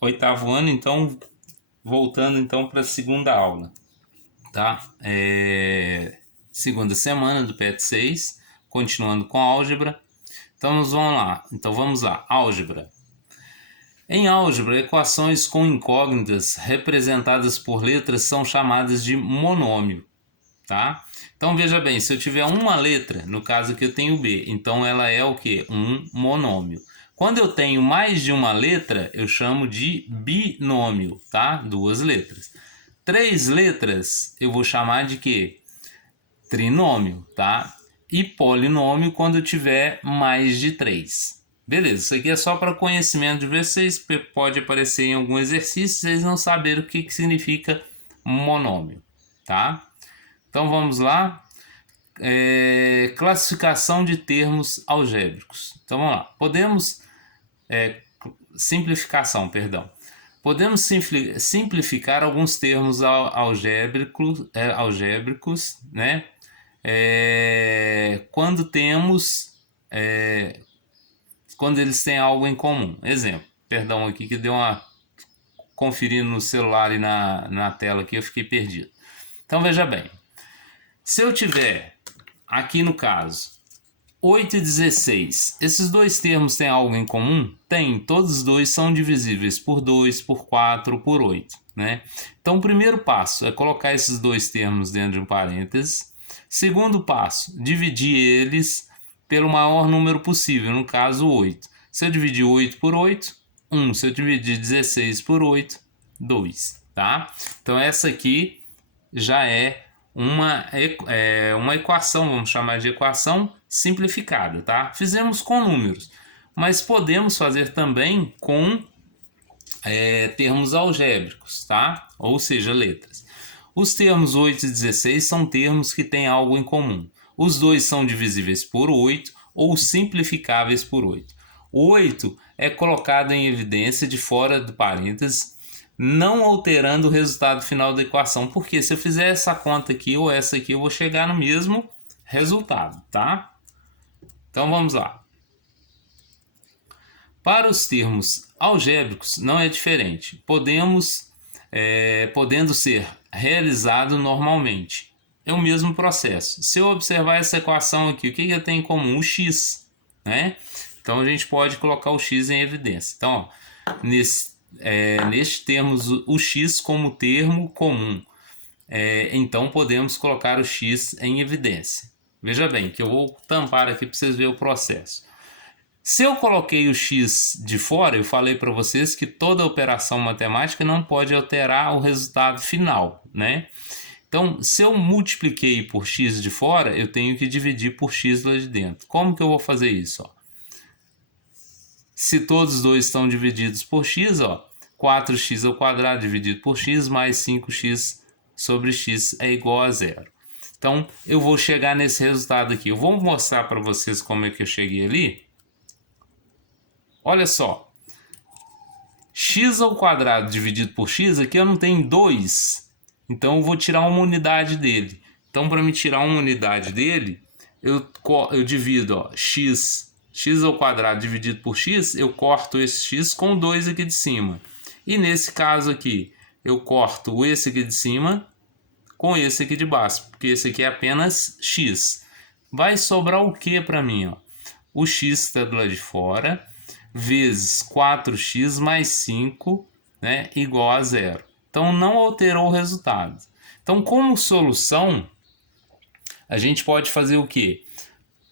oitavo ano, então, voltando então para a segunda aula, tá? Segunda semana do PET 6, continuando com álgebra. Então, vamos lá, álgebra. Em álgebra, equações com incógnitas representadas por letras são chamadas de monômio, tá? Então, veja bem, se eu tiver uma letra, no caso aqui eu tenho B, então ela é o quê? Um monômio. Quando eu tenho mais de uma letra, eu chamo de binômio, tá? Duas letras. Três letras, eu vou chamar de quê? Trinômio, tá? E polinômio quando eu tiver mais de três. Beleza, isso aqui é só para conhecimento de vocês, pode aparecer em algum exercício, vocês não saberem o que significa monômio, tá? Então vamos lá. Classificação de termos algébricos. Então vamos lá. Simplificação, perdão. Podemos simplificar alguns termos algébricos, né? Quando eles têm algo em comum. Exemplo, perdão aqui que deu uma conferindo no celular e na tela aqui, eu fiquei perdido. Então veja bem, se eu tiver aqui no caso 8 e 16, esses dois termos têm algo em comum? Tem, todos os dois são divisíveis por 2, por 4, por 8, né? Então o primeiro passo é colocar esses dois termos dentro de um parênteses. Segundo passo, dividir eles pelo maior número possível, no caso 8. Se eu dividir 8 por 8, 1. Se eu dividir 16 por 8, 2, tá? Então essa aqui já é uma equação, vamos chamar de equação simplificada, tá? Fizemos com números, mas podemos fazer também com termos algébricos, tá? Ou seja, letras. Os termos 8 e 16 são termos que têm algo em comum. Os dois são divisíveis por 8 ou simplificáveis por 8. O 8 é colocado em evidência de fora do parênteses, não alterando o resultado final da equação, porque se eu fizer essa conta aqui ou essa aqui, eu vou chegar no mesmo resultado, tá? Então vamos lá. Para os termos algébricos não é diferente, podendo ser realizado normalmente. É o mesmo processo. Se eu observar essa equação aqui, o que tem em comum? O x, né? Então a gente pode colocar o x em evidência. Então, ó, neste temos o x como termo comum. Então podemos colocar o x em evidência. Veja bem, que eu vou tampar aqui para vocês verem o processo. Se eu coloquei o x de fora, eu falei para vocês que toda operação matemática não pode alterar o resultado final, né? Então, se eu multipliquei por x de fora, eu tenho que dividir por x lá de dentro. Como que eu vou fazer isso? Ó? Se todos os dois estão divididos por x, ó, 4x ao quadrado dividido por x mais 5x sobre x é igual a zero. Então, eu vou chegar nesse resultado aqui. Eu vou mostrar para vocês como é que eu cheguei ali. Olha só, x ao quadrado dividido por x, aqui eu não tenho 2, então eu vou tirar uma unidade dele. Então, para me tirar uma unidade dele, eu divido x ao quadrado dividido por x, eu corto esse x com 2 aqui de cima. E nesse caso aqui, eu corto esse aqui de cima com esse aqui de baixo, porque esse aqui é apenas x. Vai sobrar o que para mim? Ó? O x está do lado de fora, vezes 4x mais 5, né, igual a zero. Então, não alterou o resultado. Então, como solução, a gente pode fazer o quê?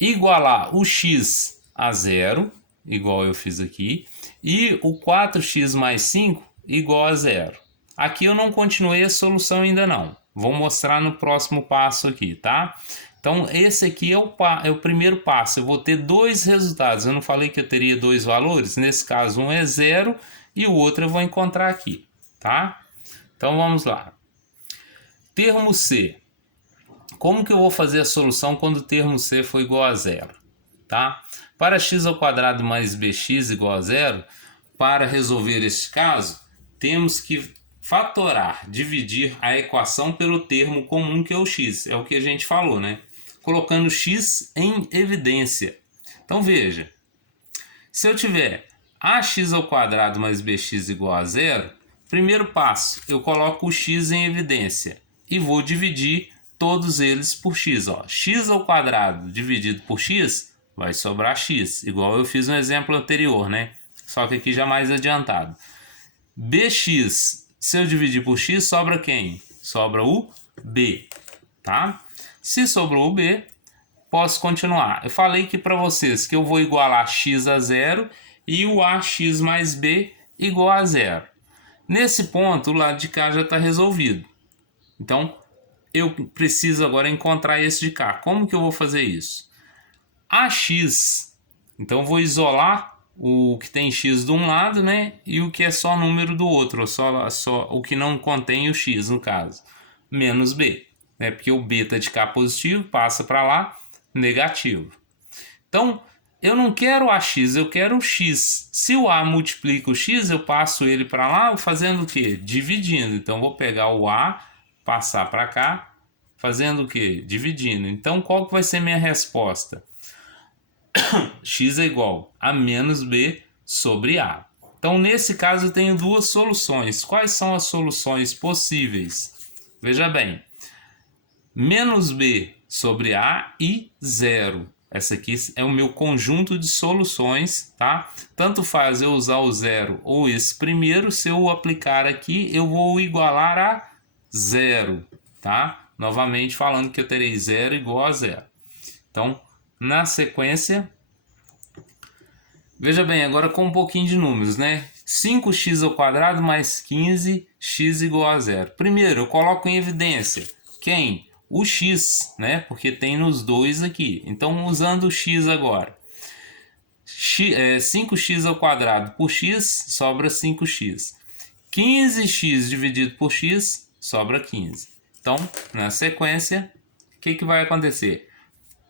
Igualar o x a zero, igual eu fiz aqui, e o 4x mais 5 igual a zero. Aqui eu não continuei a solução ainda não. Vou mostrar no próximo passo aqui, tá? Então, esse aqui é o primeiro passo. Eu vou ter dois resultados. Eu não falei que eu teria dois valores? Nesse caso, um é zero e o outro eu vou encontrar aqui, tá? Então, vamos lá. Termo C. Como que eu vou fazer a solução quando o termo C for igual a zero? Tá? Para x ao quadrado mais bx igual a zero, para resolver este caso, temos que fatorar, dividir a equação pelo termo comum que é o x. É o que a gente falou, né? Colocando x em evidência. Então veja, se eu tiver ax ao quadrado mais bx igual a zero, primeiro passo, eu coloco o x em evidência e vou dividir todos eles por x. Ó. X ao quadrado dividido por x vai sobrar x, igual eu fiz no exemplo anterior, né? Só que aqui já mais adiantado. Bx, se eu dividir por x, sobra quem? Sobra o b, tá? Se sobrou o b, posso continuar. Eu falei que para vocês que eu vou igualar x a zero e o ax mais b igual a zero. Nesse ponto, o lado de cá já está resolvido. Então, eu preciso agora encontrar esse de cá. Como que eu vou fazer isso? Ax, então vou isolar o que tem x de um lado, né? E o que é só número do outro, só o que não contém o x, no caso. Menos b, né? Porque o b está de cá positivo, passa para lá, negativo. Então, eu não quero ax, eu quero o x. Se o a multiplica o x, eu passo ele para lá fazendo o quê? Dividindo. Então, vou pegar o a, passar para cá, fazendo o quê? Dividindo. Então, qual que vai ser minha resposta? X é igual a menos b sobre a. Então, nesse caso, eu tenho duas soluções. Quais são as soluções possíveis? Veja bem, menos b sobre a e zero. Essa aqui é o meu conjunto de soluções, tá? Tanto faz eu usar o zero ou esse primeiro, se eu aplicar aqui, eu vou igualar a zero, tá? Novamente falando que eu terei zero igual a zero. Então, na sequência, veja bem, agora com um pouquinho de números, né? 5x ao quadrado mais 15x igual a zero. Primeiro, eu coloco em evidência quem? O x, né? Porque tem nos dois aqui. Então, usando o x agora. 5x ao quadrado por x, sobra 5x. 15x dividido por x, sobra 15. Então, na sequência, o que vai acontecer?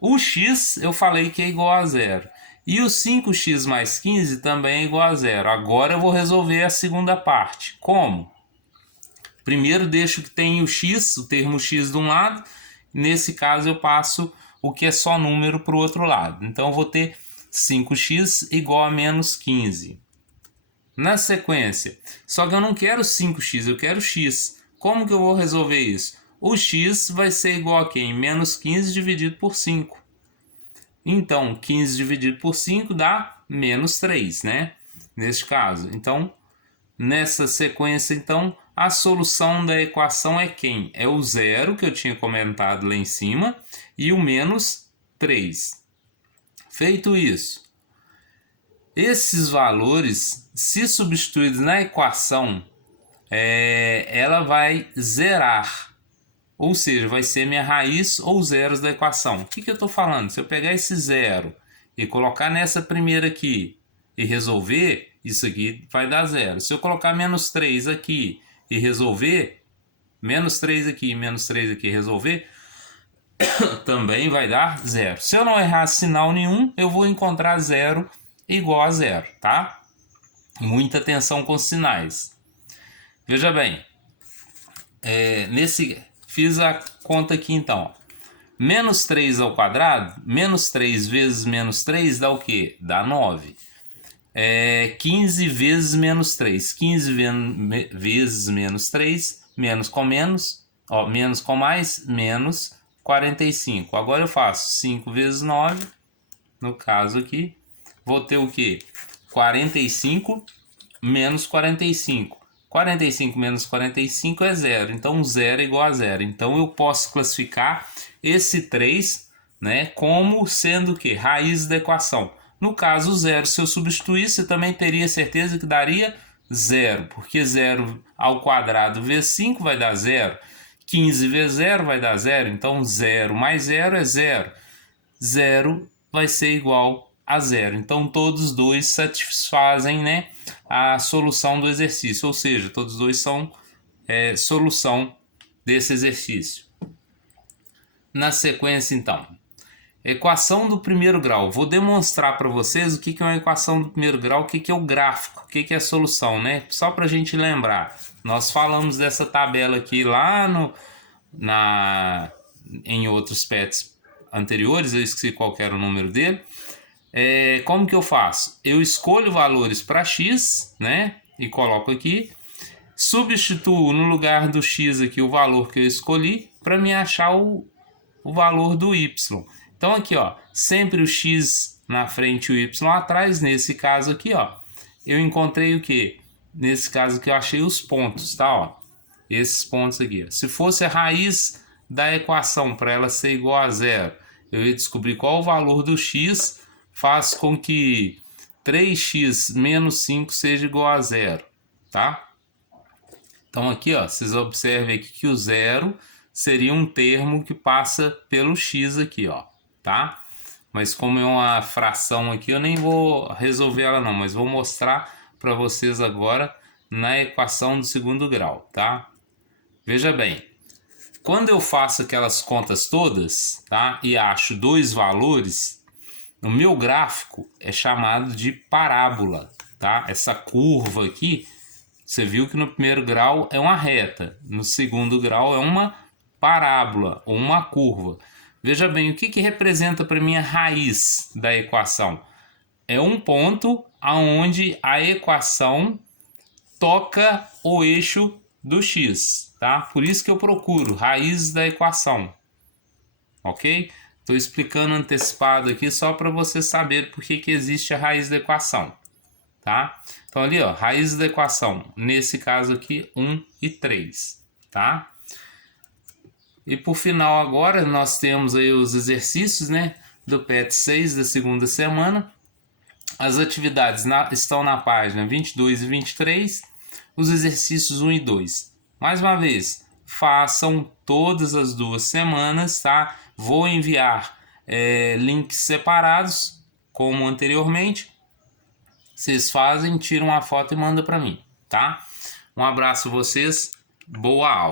O x eu falei que é igual a zero. E o 5x mais 15 também é igual a zero. Agora eu vou resolver a segunda parte. Como? Primeiro deixo que tem o x, o termo x de um lado. Nesse caso eu passo o que é só número para o outro lado. Então eu vou ter 5x igual a menos 15. Na sequência, só que eu não quero 5x, eu quero x. Como que eu vou resolver isso? O x vai ser igual a quem? Menos 15 dividido por 5. Então, 15 dividido por 5 dá menos 3, né? Neste caso. Então, nessa sequência, então, a solução da equação é quem? É o zero, que eu tinha comentado lá em cima, e o menos 3. Feito isso, esses valores, se substituídos na equação, ela vai zerar. Ou seja, vai ser minha raiz ou zeros da equação. O que eu estou falando? Se eu pegar esse zero e colocar nessa primeira aqui e resolver, isso aqui vai dar zero. Se eu colocar menos 3 aqui e resolver, menos 3 aqui e menos 3 aqui e resolver, também vai dar zero. Se eu não errar sinal nenhum, eu vou encontrar zero igual a zero, tá? Muita atenção com os sinais. Veja bem, fiz a conta aqui então. Menos 3 ao quadrado, menos 3 vezes menos 3 dá o quê? Dá 9. 15 vezes menos 3. 15 vezes menos 3, menos com menos, menos com mais, menos 45. Agora eu faço 5 vezes 9, no caso aqui, vou ter o quê? 45 menos 45. 45 menos 45 é zero, então zero é igual a zero. Então eu posso classificar esse 3, né, como sendo o quê? Raiz da equação. No caso, zero, se eu substituísse, eu também teria certeza que daria zero, porque zero ao quadrado vezes 5 vai dar zero. 15 vezes 0 vai dar zero, então 0 mais 0 é zero. Zero vai ser igual a zero. Então todos os dois satisfazem, né, a solução do exercício, ou seja, todos os dois são solução desse exercício. Na sequência, então, equação do primeiro grau. Vou demonstrar para vocês o que é uma equação do primeiro grau, o que é o gráfico, o que é a solução, né? Só para a gente lembrar. Nós falamos dessa tabela aqui lá em outros PETs anteriores, eu esqueci qual era o número dele. como que eu faço? Eu escolho valores para x, né? E coloco aqui. Substituo no lugar do x aqui o valor que eu escolhi para me achar o valor do y. Então aqui, ó, sempre o x na frente e o y atrás. Nesse caso aqui, ó, eu encontrei o que? Nesse caso aqui eu achei os pontos, tá? Ó, esses pontos aqui. Se fosse a raiz da equação para ela ser igual a zero, eu ia descobrir qual o valor do x faz com que 3x menos 5 seja igual a zero, tá? Então aqui, ó, vocês observem aqui que o zero seria um termo que passa pelo x aqui, ó, tá? Mas como é uma fração aqui, eu nem vou resolver ela não, mas vou mostrar para vocês agora na equação do segundo grau, tá? Veja bem, quando eu faço aquelas contas todas, tá? E acho dois valores, o meu gráfico é chamado de parábola, tá? Essa curva aqui, você viu que no primeiro grau é uma reta, no segundo grau é uma parábola ou uma curva. Veja bem, o que representa para mim a raiz da equação? É um ponto aonde a equação toca o eixo do x, tá? Por isso que eu procuro raiz da equação, ok? Estou explicando antecipado aqui só para você saber por que existe a raiz da equação, tá? Então ali, ó, raiz da equação, nesse caso aqui, 1 e 3, tá? E por final agora, nós temos aí os exercícios, né, do PET 6 da segunda semana. As atividades estão na página 22 e 23, os exercícios 1 e 2. Mais uma vez, façam todas as 2 semanas, tá? Vou enviar links separados, como anteriormente. Vocês fazem, tiram uma foto e mandam para mim, tá? Um abraço a vocês, boa aula!